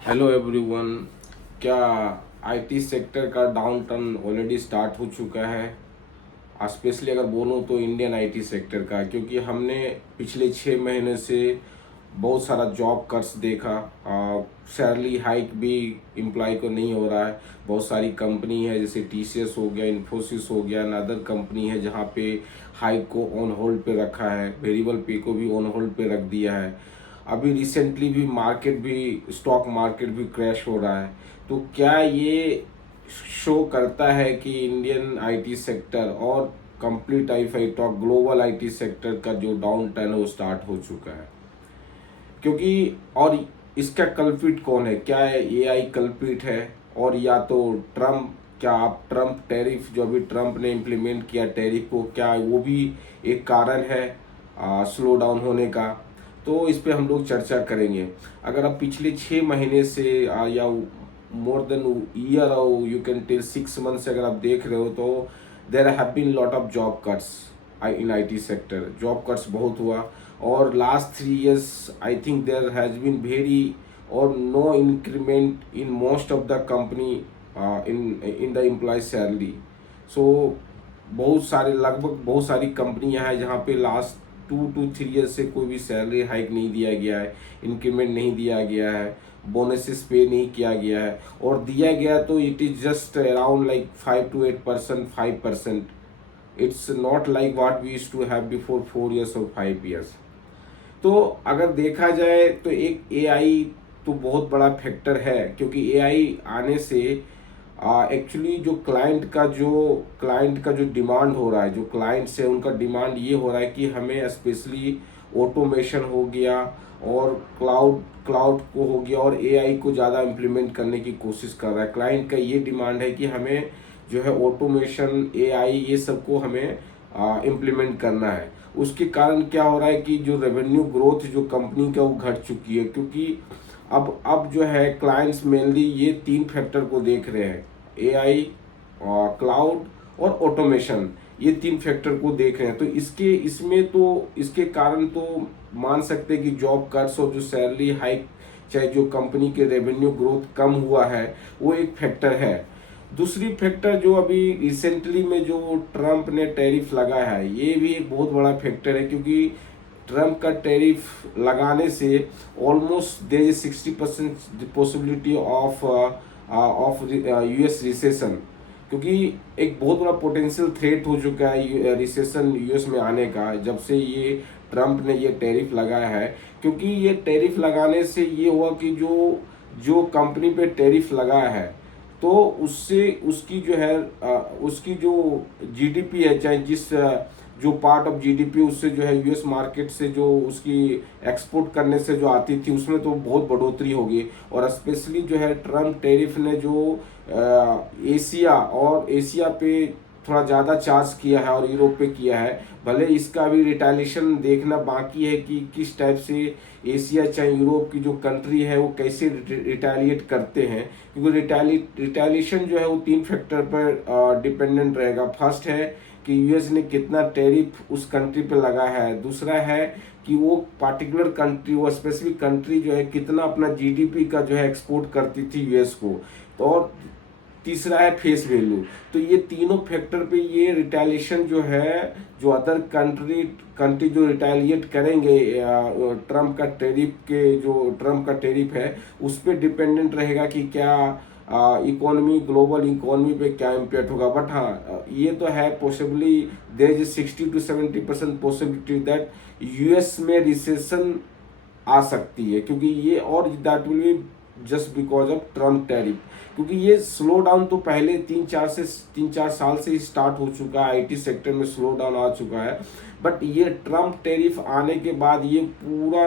Hello everyone. क्या IT sector का down turn already start हो चुका है? स्पेशली अगर बोलूँ तो इंडियन आईटी सेक्टर का, क्योंकि हमने पिछले 6 महीने से बहुत सारा जॉब कट्स देखा। सैलरी हाइक भी एम्प्लॉय को नहीं हो रहा है। बहुत सारी कंपनी है जैसे टीसीएस हो गया, इन्फोसिस हो गया, अदर कंपनी है जहाँ पे हाइक को ऑन होल्ड पे रखा है, वेरिएबल पे को भी ऑन होल्ड पे रख दिया है। अभी रिसेंटली भी मार्केट भी, स्टॉक मार्केट भी क्रैश हो रहा है। तो क्या ये शो करता है कि इंडियन आईटी सेक्टर और complete I talk global IT sector का जो डाउन टर्न है वो स्टार्ट हो चुका है? क्योंकि और इसका कल्पिट कौन है? क्या एआई कल्पिट है, और या तो ट्रम्प? क्या आप ट्रम्प टैरिफ जो अभी ट्रम्प ने इम्प्लीमेंट किया टैरिफ को, क्या वो भी एक कारण है स्लो डाउन होने का? तो इस पे हम लोग चर्चा करेंगे। अगर आप पिछले 6 महीने से या मोर देन ईयर और यू कैन टेल 6 मंथ से अगर आप देख रहे हो तो there have been lot of job cuts in IT sector. Job cuts बहुत हुआ, और last 3 years I think there has been very और no increment in most of the company in the employ salary. So बहुत सारे, लगभग बहुत सारी कंपनियां हैं जहाँ पे लास्ट 2 to 3 years से कोई भी सैलरी हाइक नहीं दिया गया है, इंक्रीमेंट नहीं दिया गया है, बोनसेस पे नहीं किया गया है, और दिया गया तो it is just around like 5 to 8%, 5%। It's not like what we used to have before 4 years और 5 years। तो अगर देखा जाए तो एक एआई तो बहुत बड़ा फैक्टर है, क्योंकि एआई आने से एक्चुअली जो क्लाइंट का जो डिमांड हो रहा है, जो क्लाइंट्स है उनका डिमांड ये हो रहा है कि हमें स्पेशली ऑटोमेशन हो गया, और क्लाउड को हो गया, और एआई को ज़्यादा इम्प्लीमेंट करने की कोशिश कर रहा है। क्लाइंट का ये डिमांड है कि हमें जो है ऑटोमेशन, एआई, ये सब को हमें इम्प्लीमेंट करना है। उसके कारण क्या हो रहा है कि जो रेवेन्यू ग्रोथ जो कंपनी का वो घट चुकी है, क्योंकि अब जो है क्लाइंट्स मेनली ये 3 फैक्टर को देख रहे हैं, एआई, क्लाउड और ऑटोमेशन। ये 3 फैक्टर को देख रहे हैं। तो इसके कारण तो मान सकते हैं कि जॉब कट्स और जो सैलरी हाइक, चाहे जो कंपनी के रेवेन्यू ग्रोथ कम हुआ है, वो एक फैक्टर है। दूसरी फैक्टर जो अभी रिसेंटली में जो ट्रम्प ने टैरिफ लगाया है, ये भी एक बहुत बड़ा फैक्टर है, क्योंकि ट्रम्प का टैरिफ लगाने से almost there is 60% possibility of US recession. क्योंकि एक बहुत बड़ा पोटेंशियल थ्रेट हो चुका है रिसेशन यूएस में आने का, जब से ये ट्रम्प ने ये टैरिफ लगाया है। क्योंकि ये टैरिफ लगाने से ये हुआ कि जो कंपनी पे टैरिफ लगाया है, तो उससे उसकी जो है उसकी जो जीडीपी है, चाहे जो पार्ट ऑफ जीडीपी उससे जो है यूएस मार्केट से जो उसकी एक्सपोर्ट करने से जो आती थी, उसमें तो बहुत बढ़ोतरी होगी। और स्पेशली जो है ट्रम्प टैरिफ ने जो एशिया पे थोड़ा ज़्यादा चार्ज किया है और यूरोप पे किया है। भले इसका भी रिटेलिएशन देखना बाकी है कि किस टाइप से एशिया चाहे यूरोप की जो कंट्री है वो कैसे रिटेलिएट करते हैं, क्योंकि रिटेलिएशन जो है वो 3 फैक्टर पर डिपेंडेंट रहेगा। फर्स्ट है कि यूएस ने कितना टैरिफ उस कंट्री पे लगाया है। दूसरा है कि वो पार्टिकुलर कंट्री, वो स्पेसिफिक कंट्री जो है कितना अपना जीडीपी का जो है एक्सपोर्ट करती थी यूएस को। तो और तीसरा है फेस वैल्यू। तो ये तीनों फैक्टर पे ये रिटेलिएशन जो है, जो अदर कंट्री जो रिटेलिएट करेंगे ट्रम्प का टैरिफ है, उस पर डिपेंडेंट रहेगा कि क्या ग्लोबल इकोनॉमी पे क्या इम्पैक्ट होगा। बट हाँ, ये तो है possibly there is 60 to 70% possibility that US में रिसेशन आ सकती है, क्योंकि ये, और that will be just because of Trump tariff. क्योंकि ये स्लो डाउन तो पहले 3-4 साल से ही स्टार्ट हो चुका है, आईटी सेक्टर में स्लो डाउन आ चुका है। बट ये ट्रम्प टैरिफ आने के बाद ये पूरा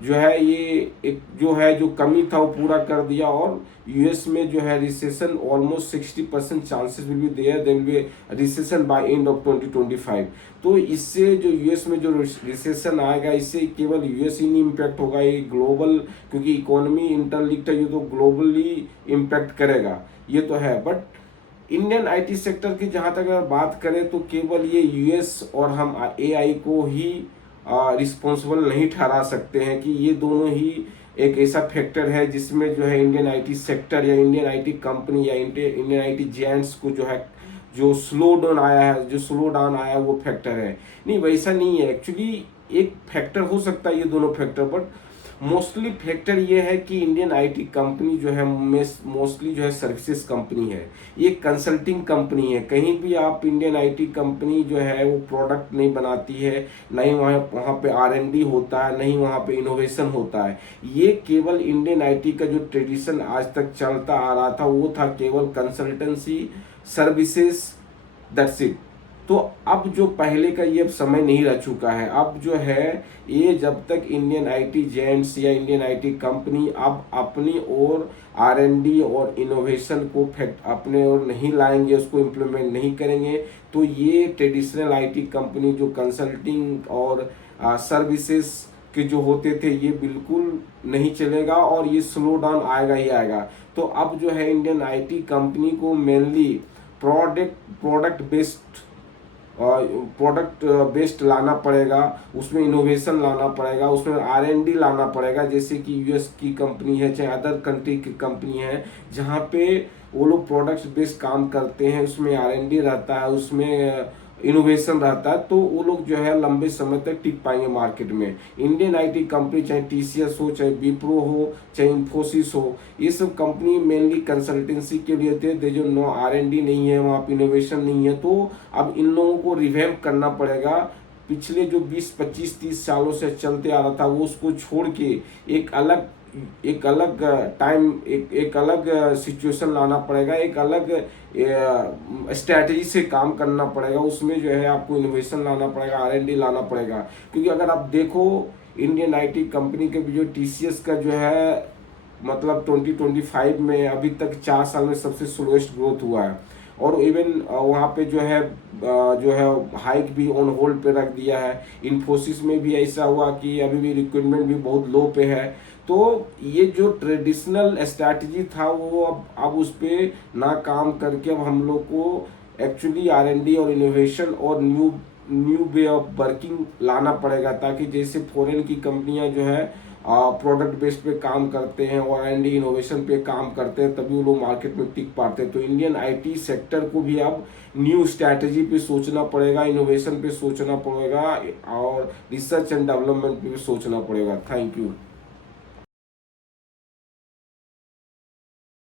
जो है, ये एक जो कमी था वो पूरा कर दिया, और यूएस में जो है recession almost 60% chances will be there will be recession by end of 2025। तो इससे जो यूएस में जो रिसेशन आएगा, इससे केवल यूएस ही नहीं इम्पैक्ट होगा, ये ग्लोबल, क्योंकि इकोनॉमी इंटरलिंक्ड है, ये तो ग्लोबली इम्पैक्ट करेगा, ये तो है। बट इंडियन आईटी सेक्टर की जहाँ तक अगर बात करें तो केवल ये यूएस और हम एआई को ही रिस्पॉन्सिबल नहीं ठहरा सकते हैं कि ये दोनों ही एक ऐसा फैक्टर है जिसमें जो है इंडियन आईटी सेक्टर या इंडियन आईटी कंपनी या इंडियन आईटी जेंट्स को जो है जो स्लो डाउन आया है, जो स्लो डाउन आया है वो फैक्टर है। नहीं, वैसा नहीं है एक्चुअली। एक फैक्टर हो सकता है ये दोनों फैक्टर, बट मोस्टली फैक्टर ये है कि इंडियन आईटी कंपनी जो है मोस्टली जो है सर्विसेज कंपनी है, ये कंसल्टिंग कंपनी है। कहीं भी आप इंडियन आईटी कंपनी जो है वो प्रोडक्ट नहीं बनाती है, नहीं वहाँ पे R&D होता है, नहीं वहाँ पे इनोवेशन होता है। ये केवल इंडियन आईटी का जो ट्रेडिशन आज तक चलता आ रहा था वो था केवल कंसल्टेंसी सर्विसेज, दैट्स इट। तो अब जो पहले का ये समय नहीं रह चुका है। अब जो है ये जब तक इंडियन आईटी जेंट्स या इंडियन आईटी कंपनी अब अपनी ओर R&D और इनोवेशन को अपने ओर नहीं लाएंगे, उसको इम्प्लीमेंट नहीं करेंगे, तो ये ट्रेडिशनल आईटी कंपनी जो कंसल्टिंग और सर्विसेज के जो होते थे ये बिल्कुल नहीं चलेगा और ये स्लो डाउन आएगा ही आएगा। तो अब जो है इंडियन आईटी कंपनी को मेनली प्रोडक्ट बेस्ड लाना पड़ेगा, उसमें इनोवेशन लाना पड़ेगा, उसमें R&D लाना पड़ेगा। जैसे कि US की कंपनी है, चाहे अदर कंट्री की कंपनी है, जहाँ पे वो लोग प्रोडक्ट्स बेस्ड काम करते हैं, उसमें R&D रहता है, उसमें इनोवेशन रहता है, तो वो लोग जो है लंबे समय तक टिक पाएंगे मार्केट में। इंडियन आईटी कंपनी चाहे TCS हो, चाहे विप्रो हो, चाहे इन्फोसिस हो, ये सब कंपनी मेनली कंसल्टेंसी के लिए थे। जो नो R&D नहीं है, वहाँ पे इनोवेशन नहीं है, तो अब इन लोगों को रिवैम्प करना पड़ेगा। पिछले जो 20, 25, 30 सालों से चलते आ रहा था वो उसको छोड़ के एक अलग टाइम, एक अलग सिचुएशन लाना पड़ेगा, एक अलग स्ट्रैटेजी से काम करना पड़ेगा। उसमें जो है आपको इनोवेशन लाना पड़ेगा, R&D लाना पड़ेगा। क्योंकि अगर आप देखो इंडियन आईटी कंपनी के भी जो TCS का जो है मतलब 2025 में अभी तक 4 साल में सबसे स्लोएस्ट ग्रोथ हुआ है। और इवन वहाँ पे जो है हाइक भी ऑन होल्ड पे रख दिया है। इन्फोसिस में भी ऐसा हुआ कि अभी भी रिक्रूटमेंट भी बहुत लो पे है। तो ये जो ट्रेडिशनल स्ट्रैटेजी था वो अब उस पर ना काम करके अब हम लोग को एक्चुअली R&D और इनोवेशन और न्यू वे ऑफ वर्किंग लाना पड़ेगा, ताकि जैसे फॉरेन की कंपनियां जो है प्रोडक्ट बेस्ड पे काम करते हैं और R&D इनोवेशन पे काम करते हैं, तभी वो लोग मार्केट में टिक पाते हैं। तो इंडियन आईटी सेक्टर को भी अब न्यू स्ट्रैटेजी पे सोचना पड़ेगा, इनोवेशन पे सोचना पड़ेगा और रिसर्च एंड डेवलपमेंट पे भी सोचना पड़ेगा। Thank you.